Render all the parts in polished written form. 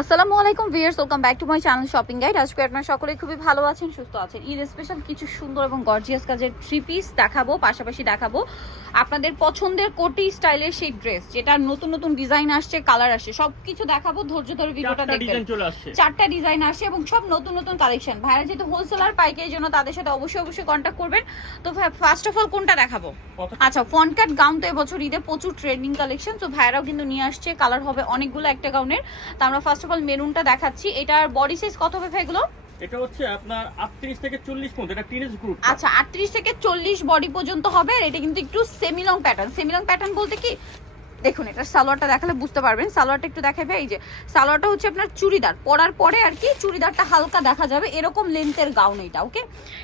আসসালামু আলাইকুম viewers, welcome back to my channel shopping guide. আজকে আপনারা সকলেই খুবই ভালো আছেন, সুস্থ আছেন। ঈদ স্পেশাল কিছু সুন্দর এবং গর্জিয়াস কাজের থ্রি পিস দেখাবো, পাশাপাশি দেখাবো আপনাদের পছন্দের কোটি স্টাইলের সেই ড্রেস, যেটা নতুন নতুন ডিজাইন আসছে, কালার আসছে, সবকিছু দেখাবো। ধৈর্য ধরে ভিডিওটা দেখবেন। চারটা ডিজাইন আসছে এবং সব নতুন নতুন কালেকশন। ভাইরা যেহেতু হোলসেলার পাইকারি, জন্য তাদের সাথে অবশ্যই কন্ট্যাক্ট করবেন। তো ফার্স্ট অফ অল কোনটা দেখাবো? আচ্ছা, ফ্রন্ট কাট গাউন তো এবছর ঈদে প্রচুর ট্রেন্ডিং কালেকশন, তো ভাইরাও কিন্তু নিয়ে আসছে। কালার হবে অনেকগুলো একটা গাউনের। তো আমরা ফার্স্ট অফ অল মেরুনটা দেখাচ্ছি। এটার বডি সাইজ কত হবে ভাই এগুলো? এটা হচ্ছে আপনার 38 থেকে 40 পর্যন্ত, এটা টিনেজ গ্রুপ। আচ্ছা, 38 থেকে 40 বডি পর্যন্ত হবে। এটা কিন্তু একটু semi long pattern. Semi long pattern বলতে কি, দেখুন এটা সালোয়ারটা দেখালে বুঝতে পারবেন। সালোয়ারটা একটু দেখাবে। এই যে সালোয়ারটা হচ্ছে আপনার চুড়িদার পরার পরে আর কি চুড়িদারটা হালকা দেখা যাবে, এরকম লেন্থের গাউন এটা। ওকে,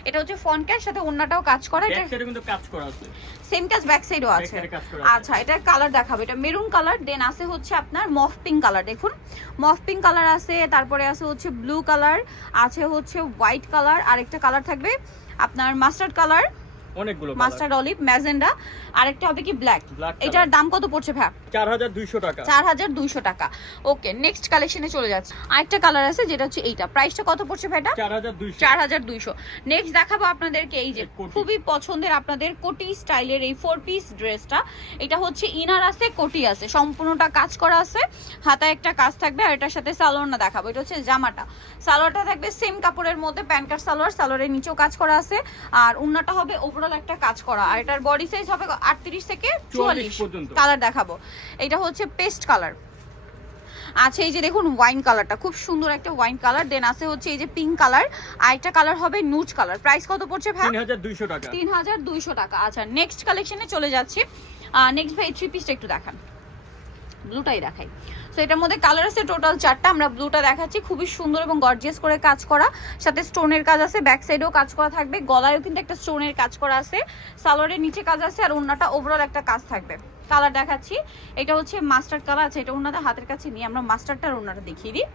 এটা হচ্ছে ফ্রন্ট ক্যাশ, সাথে ওন্নাটাও কাজ করা। এটা ব্যাক সাইডে কিন্তু কাজ করা আছে, সেম কাজ ব্যাক সাইডও আছে। আচ্ছা, এটার কালার দেখাবো। এটা মেরুন কালার, দেন আছে হচ্ছে আপনার মফ পিঙ্ক কালার। দেখুন মফ পিঙ্ক কালার আছে, তারপরে আছে হচ্ছে ব্লু কালার, আছে হচ্ছে হোয়াইট কালার, আরেকটা কালার থাকবে আপনার মাস্টার্ড কালার, অনেকগুলো মাস্টার্ড অলিভ, ম্যাজেন্ডা, আরেকটা হবে কি ব্ল্যাক। এটার দাম কত পড়ছে ভাই? 4200 টাকা। 4200 টাকা। ওকে, নেক্সট কালেকশনে চলে যাচ্ছে। আরেকটা কালার আছে যেটা হচ্ছে এইটা। প্রাইসটা কত পড়ছে ভাইটা? 4200। নেক্সট দেখাবো আপনাদেরকে এই যে খুবই পছন্দের আপনাদের কোটি স্টাইলের এই 4 পিস ড্রেসটা। এটা হচ্ছে ইনার আছে, কোটি আছে, সম্পূর্ণটা কাজ করা আছে, হাতায় একটা কাজ থাকবে। আর এটার সাথে সালোয়ারটা দেখাবো। এটা হচ্ছে জামাটা। সালোয়ারটা থাকবে সেম কাপড়ের মধ্যে, প্যান্ট কাট সালোয়ার, সালোয়ারের নিচেও কাজ করা আছে। আর ওন্নাটা হবে ওভারঅল একটা কাজ করা। আর এটার বডি সাইজ হবে 38 থেকে 44 পর্যন্ত। কালার দেখাবো। এটা হচ্ছে পেস্ট কালার আছে। এই যে দেখুন ওয়াইন কালারটা খুব সুন্দর একটা ওয়াইন কালার। দেন আছে হচ্ছে এই যে পিঙ্ক কালার, আর একটা কালার হবে নুড কালার। প্রাইস কত পড়ছে ভাই? 3200 টাকা। 3200 টাকা। আচ্ছা, নেক্সট কালেকশনে চলে যাচ্ছি। নেক্সট ভাই থ্রি পিসটা একটু দেখান, ব্লুটাই দেখাই। সো এটার মধ্যে কালার আছে টোটাল 4টা। আমরা ব্লুটা দেখাচ্ছি, খুবই সুন্দর এবং গর্জিয়াস করে কাজ করা, সাথে স্টোনের কাজ আছে, ব্যাক সাইডেও কাজ করা থাকবে, গলায়ও কিন্তু একটা স্টোনের কাজ করা আছে, সালোয়ারের নিচে কাজ আছে, আর ওন্নাটা ওভারঅল একটা কাজ থাকবে। কালার দেখাচ্ছি, এটা হচ্ছে মাস্টার্ড কালার আছে। এটা ওন্নাটা হাতের কাছে নিয়ে আমরা মাস্টার্ডটার ওন্নাটা দেখিয়ে দিই,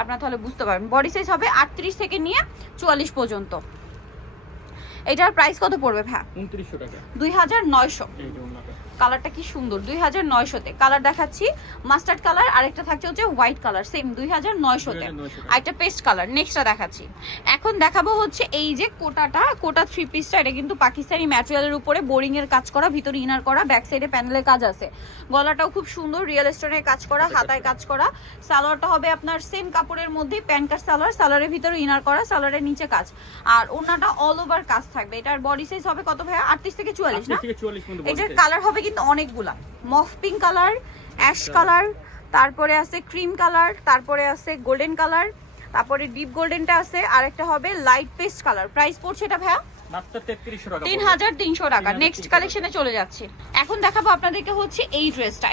আপনারা তাহলে বুঝতে পারবেন। বডি সাইজ হবে 38 থেকে নিয়ে 44 পর্যন্ত। এটার প্রাইস কত পড়বে ভাই? 2900 টাকা। 2900। এই যে ওন্নাটা, কালারটা কি সুন্দর। 2900-তে কালার দেখাচ্ছি, মাস্টার্ড কালার, আরেকটা থাকছে হচ্ছে হোয়াইট কালার, সেম 2900-তে। আরেকটা পেস্ট কালার। নেক্সটটা দেখাচ্ছি। এখন দেখাবো হচ্ছে এই যে কোটা থ্রি পিসটা। এটা কিন্তু পাকিস্তানি ম্যাটেরিয়ালের উপরে বোরিং এর কাজ করা, ভিতরে ইনার করা, ব্যাক সাইডে প্যানেলের কাজ আছে, গলাটাও খুব সুন্দর রিয়েল স্টোনের কাজ করা, হাতায় কাজ করা। সালোয়ারটা হবে আপনার সেম কাপড়ের মধ্যে, প্যান্ট কাট সালোয়ার, সালোয়ারের ভিতরে ইনার করা, সালোয়ারের নিচে কাজ, আর ওন্নাটা অল ওভার কাজ থাকবে। এটার বডি সাইজ হবে কত ভাইয়া? 38 থেকে 44 না? এটার কালার হবে কিন্তু অনেকগুলা। মফ পিঙ্ক কালার, অ্যাশ কালার, তারপরে আছে ক্রিম কালার, তারপরে আছে গোল্ডেন কালার, তারপরে ডিপ গোল্ডেনটা আছে, আরেকটা হবে লাইট পেস্ট কালার। প্রাইস পড়ছে এটা ভাইয়া মাত্র 3300 টাকা। 3300 টাকা। নেক্সট কালেকশনে চলে যাচ্ছে। এখন দেখাবো আপনাদেরকে হচ্ছে এই ড্রেসটা।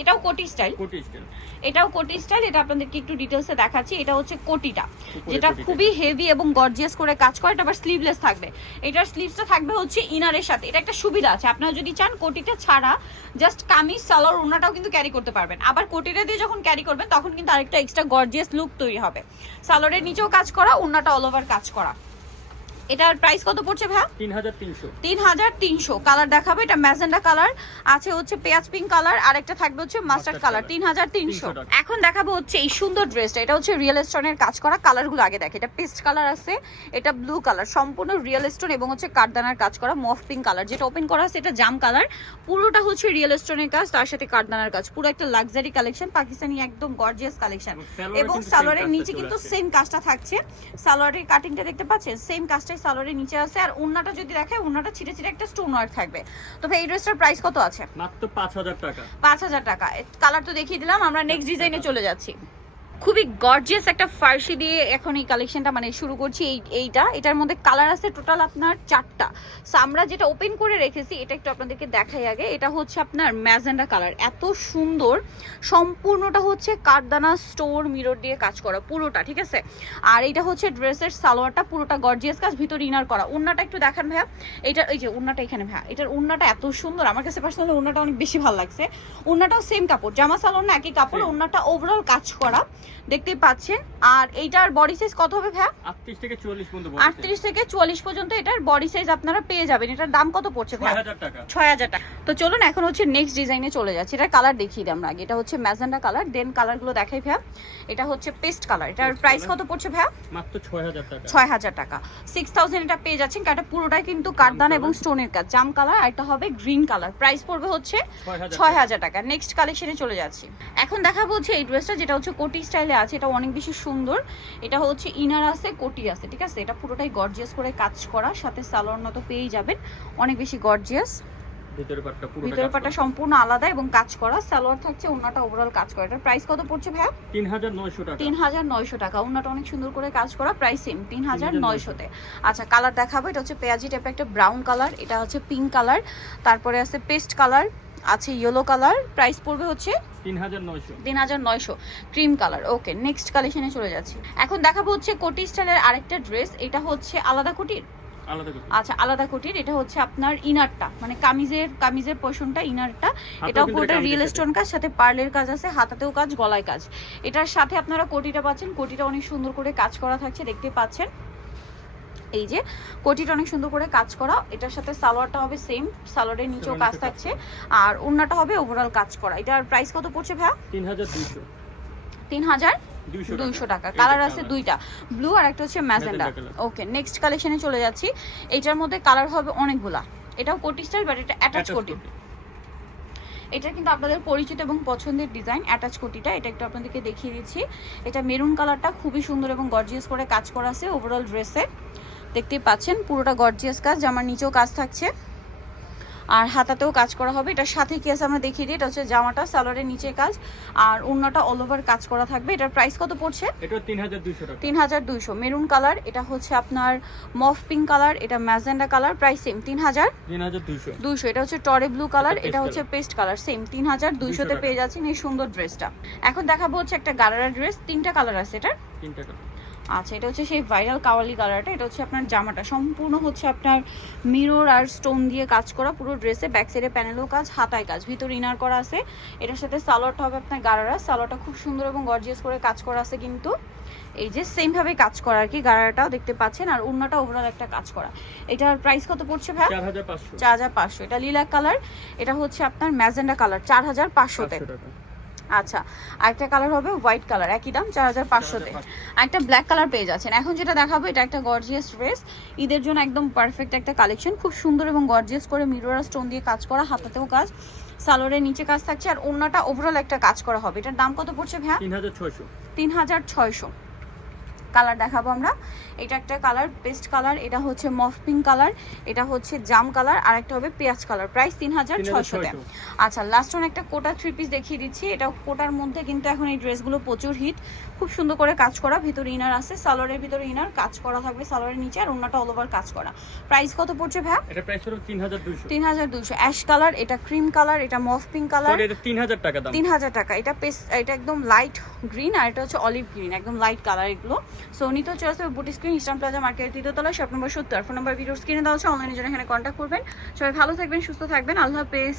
এটাও কোটি স্টাইল। এটাও কোটি স্টাইল। এটা আপনাদেরকে একটু ডিটেইলসে দেখাচ্ছি। এটা হচ্ছে কোটিটা, যেটা খুবই হেভি এবং গর্জিয়াস করে কাজ করে। এটা আবার স্লিভলেস থাকবে। এটার স্লিভসটা থাকবে হচ্ছে ইনারের সাথে। এটা একটা সুবিধা আছে, আপনারা যদি চান কোটিটা ছাড়া জাস্ট কামিজ সালোয়ার ওন্নাটাও কিন্তু ক্যারি করতে পারবেন। আবার কোটিটা দিয়ে যখন ক্যারি করবেন তখন কিন্তু আরেকটা এক্সট্রা গর্জিয়াস লুক তৈরি হবে। সালোয়ারের নিচেও কাজ করা, ওন্নাটা অল ওভার কাজ করা। এটার প্রাইস কত পড়ছে ভাই? 3300। কালার দেখাবো। এটা ম্যাজেন্ডা কালার আছে, হচ্ছে পেঁয়াজ পিঙ্ক কালার, আর একটা থাকবে হচ্ছে মাস্টার্ড কালার। 3300। এখন দেখাবো হচ্ছে এই সুন্দর ড্রেসটা। এটা হচ্ছে রিয়েল স্টোনের কাজ করা। কালারগুলো আগে দেখে। এটা পেস্ট কালার আছে, এটা ব্লু কালার, সম্পূর্ণ রিয়েল স্টোন এবং হচ্ছে কাঠদানার কাজ করা। মফ পিঙ্ক কালার, যেটা ওপেন করা আছে এটা জাম কালার। পুরোটা হচ্ছে রিয়েল স্টোনের কাজ, তার সাথে কাঠদানার কাজ। পুরো একটা লাক্সারি কালেকশন, পাকিস্তানি একদম গর্জিয়াস কালেকশন। এবং সালোয়ারের নিচে কিন্তু সেম কাজটা থাকছে। সালোয়ারের কাটিংটা দেখতে পাচ্ছেন, সেম কাজটা সালোয়ারের নিচে আছে। আর ওন্নাটা যদি দেখায়, ওন্নাটা ছিটে ছিটে একটা স্টোন ওয়ার্ক থাকবে। তো ভাই এই ড্রেসটার প্রাইস কত আছে? মাত্র 5000 টাকা। 5000 টাকা। কালার তো দেখিয়ে দিলাম। আমরা নেক্সট ডিজাইনে চলে যাচ্ছি। খুবই গর্জিয়াস একটা ফার্সি দিয়ে এখন এই কালেকশনটা মানে শুরু করছি। এটার মধ্যে কালার আছে টোটাল আপনার 4টা। সো আমরা যেটা ওপেন করে রেখেছি এটা একটু আপনাদেরকে দেখাই আগে। এটা হচ্ছে আপনার ম্যাজেন্ডা কালার, এত সুন্দর। সম্পূর্ণটা হচ্ছে কাঠদানা স্টোর মিরর দিয়ে কাজ করা পুরোটা, ঠিক আছে। আর এটা হচ্ছে ড্রেসের সালোয়ারটা, পুরোটা গর্জিয়াস কাজ, ভিতরে ইনার করা। ওন্নাটা একটু দেখান ভাইয়া। এটা এই যে ওন্নাটা এখানে ভাইয়া, এটার ওন্নাটা এত সুন্দর। আমার কাছে পার্সোনালি ওন্নাটা অনেক বেশি ভালো লাগছে। ওন্নাটাও সেম কাপড়, জামা সালোয়ার না, একই কাপড়। ওন্নাটা ওভারঅল কাজ করা, দেখতেই পাচ্ছেন। আর এইটার বডি সাইজ কত হবে ভাইয়া? 38 থেকে 44 পর্যন্ত 38 থেকে 44 পর্যন্ত এটার বডি সাইজ আপনারা পেয়ে যাবেন। এটার দাম কত পড়ছে ভাইয়া? 6000 টাকা। 6000 টাকা। তো চলুন এখন হচ্ছে নেক্সট ডিজাইনে চলে যাচ্ছি। এটার কালার দেখিয়ে দিই আমরা আগে। এটা হচ্ছে ম্যাজেন্ডা কালার, দেন কালারগুলো দেখাই ভাইয়া। এটা হচ্ছে পেস্ট কালার। এটার প্রাইস কত পড়ছে ভাইয়া? মাত্র 6000 টাকা। 6000 টাকা। 6000 এটা পেয়ে যাচ্ছেন। এটা পুরোটাই কিন্তু কাঠদানা এবং স্টোনের কাজ, জাম কালার, আর এটা হবে গ্রিন কালার। প্রাইস পড়বে হচ্ছে 6000 টাকা। নেক্সট কালেকশনে চলে যাচ্ছি। এখন দেখাবো হচ্ছে এই ড্রেসটা, যেটা হচ্ছে কোটি স্টাইলে আছে। এটা অনেক বেশি সুন্দর। এটা হচ্ছে ইনার আছে, কোটি আছে, ঠিক আছে। এটা পুরোটাই গর্জিয়াস করে কাজ করা, সাথে সালোয়ার মতো পেয়ে যাবেন, অনেক বেশি গর্জিয়াস। ভিতরের পাটটা সম্পূর্ণ আলাদা এবং কাজ করা, সালোয়ার থাকছে, ওন্নাটা ওভারঅল কাজ করা। এটার প্রাইস কত পড়ছে ভাইয়া? 3900 টাকা। 3900 টাকা। ওন্নাটা অনেক সুন্দর করে কাজ করা, প্রাইস সেম 3900 তে। আচ্ছা, কালার দেখাবো। এটা হচ্ছে পেঁয়াজি টাইপের একটা ব্রাউন কালার, এটা হচ্ছে পিঙ্ক কালার, তারপরে আছে পেস্ট কালার, আছে ইয়েলো কালার। প্রাইস পড়বে হচ্ছে 3900। Cream colour. ওকে, নেক্সট কালেকশনে চলে যাচ্ছি। এখন দেখাবো হচ্ছে কোটি স্টাইলের আরেকটা ড্রেস। এটা হচ্ছে আলাদা কোটির। আচ্ছা, আলাদা কোটির। এটা হচ্ছে আপনার ইনারটা, মানে কামিজের পোরশনটা, ইনারটা। এটাও পুরোটা রিয়েল স্টোন কাজ, সাথে পার্লের কাজ আছে, হাতাতেও কাজ, গলায় কাজ। এটার সাথে আপনারা কোটিটা পাচ্ছেন। কোটিটা অনেক সুন্দর করে কাজ করা থাকছে, দেখতে পাচ্ছেন। এই যে কোটিটা অনেক সুন্দর করে কাজ করা। এটার সাথে সালোয়ারটা হবে সেম, সালোয়ারের নিচেও কাজ থাকছে, আর ওন্নাটা হবে ওভারঅল কাজ করা। এটার প্রাইস কত পড়ছে ভাইয়া? 3200 টাকা। কালার আছে দুইটা, ব্লু আর একটা হচ্ছে ম্যাজেন্ডা। ওকে, নেক্সট কালেকশনে চলে যাচ্ছি। এইটার মধ্যে কালার হবে অনেকগুলা। এটাও কোটি স্টাইল, বাট এটা অ্যাটাচ কোটি। এটা কিন্তু আপনাদের পরিচিত এবং পছন্দের ডিজাইন, অ্যাটাচ কোটিটা। এটা একটু আপনাদেরকে দেখিয়ে দিচ্ছি। এটা মেরুন কালারটা খুবই সুন্দর এবং গর্জিয়াস করে কাজ করা আছে ওভারঅল ড্রেসে, দেখতেই পাচ্ছেন। পুরোটা গর্জিয়াস কাজ, জামার নিচেও কাজ থাকছে, আর হাতাতেও কাজ করা হবে। এটার সাথে কি আছে আমরা দেখিয়ে দিই। এটা হচ্ছে জামাটা, সালোয়ারের নিচে কাজ, আর ওন্নাটা অল ওভার কাজ করা থাকবে। এটার প্রাইস কত পড়ছে? এটা 3200 টাকা। 3200। মেরুন কালার, এটা হচ্ছে আপনার মফ পিঙ্ক কালার, এটা ম্যাজেন্ডা কালার, প্রাইস সেম 3200। এটা হচ্ছে টরে ব্লু কালার, এটা হচ্ছে পেস্ট কালার, সেম 3200 তে পেয়ে যাচ্ছেন এই সুন্দর ড্রেসটা। এখন দেখাবো হচ্ছে একটা গারারা ড্রেস। তিনটা কালার আছে এটার। আচ্ছা, এটা হচ্ছে সেই ভাইরাল কাওয়ালি কালারটা। এটা হচ্ছে আপনার জামাটা সম্পূর্ণ হচ্ছে আপনার মিরর আর স্টোন দিয়ে কাজ করা পুরো ড্রেসে। ব্যাক সাইডে প্যানেলও কাজ, হাতায় কাজ, ভিতরে ইনার করা আছে। এটার সাথে সালোয়ারটা হবে আপনার গারারা। সালোয়ারটা খুব সুন্দর এবং গর্জিয়াস করে কাজ করা আছে, কিন্তু এই যে সেম ভাবে কাজ করা আর কি। গারারাটাও দেখতে পাচ্ছেন, আর ওন্নাটা ওভারঅল একটা কাজ করা। এটার প্রাইস কত পড়ছে ভাই? 4500। এটা লিলাক কালার, এটা হচ্ছে আপনার ম্যাজেন্ডা কালার, 4500 তে। আচ্ছা, আরেকটা কালার হবে হোয়াইট কালার, একই দাম 4500 তে। একটা ব্ল্যাক কালার পেয়ে যাচ্ছেন। এখন যেটা দেখাবো, এটা একটা গর্জিয়াস ড্রেস, ঈদের জন্য একদম পারফেক্ট একটা কালেকশন। খুব সুন্দর এবং গর্জিয়াস করে মিরর আর স্টোন দিয়ে কাজ করা, হাতাতেও কাজ, সালোয়ারের নিচে কাজ থাকছে, আর ওন্নাটা ওভারঅল একটা কাজ করা হবে। এটার দাম কত পড়ছে ভাইয়া? 3600। কালার দেখাবো আমরা। এটা একটা কালার পেস্ট কালার, এটা হচ্ছে মফ পিঙ্ক কালার, এটা হচ্ছে জাম কালার, আর একটা হবে পেঁয়াজ কালার। প্রাইস 3600 তে। আচ্ছা, লাস্ট ওয়ান একটা কোটা থ্রি পিস দেখিয়ে দিচ্ছি। এটা কোটার মধ্যে কিন্তু এখন এই ড্রেসগুলো প্রচুর হিট। খুব সুন্দর করে কাজ করা, ভিতরে ইনার আছে, সালোয়ারের ভিতরে ইনার কাজ করা থাকবে, সালোয়ারের নিচে, আর ওন্নাটা অল ওভার কাজ করা। প্রাইস কত পড়ছে ভাই? এটা প্রাইস হলো 3200। অ্যাশ কালার, এটা ক্রিম কালার, এটা মফ পিঙ্ক কালার। এটা 3000 টাকা দাম। 3000 টাকা। এটা এটা একদম লাইট গ্রিন, আর এটা হচ্ছে অলিভ গ্রিন, একদম লাইট কালার এগুলো। সো নিতে চলে আসবে বুটি স্ক্রিন, ইস্টার্ন প্লাজা মার্কেট, 3য় তলায়, শপ নম্বর 70। ফোন নাম্বার ভিডিওর স্ক্রিনে দেওয়া আছে, অনলাইনে জন্য এখানে কন্ট্যাক্ট করবেন। সবাই ভালো থাকবেন, সুস্থ থাকবেন, আল্লাহ হাফেজ।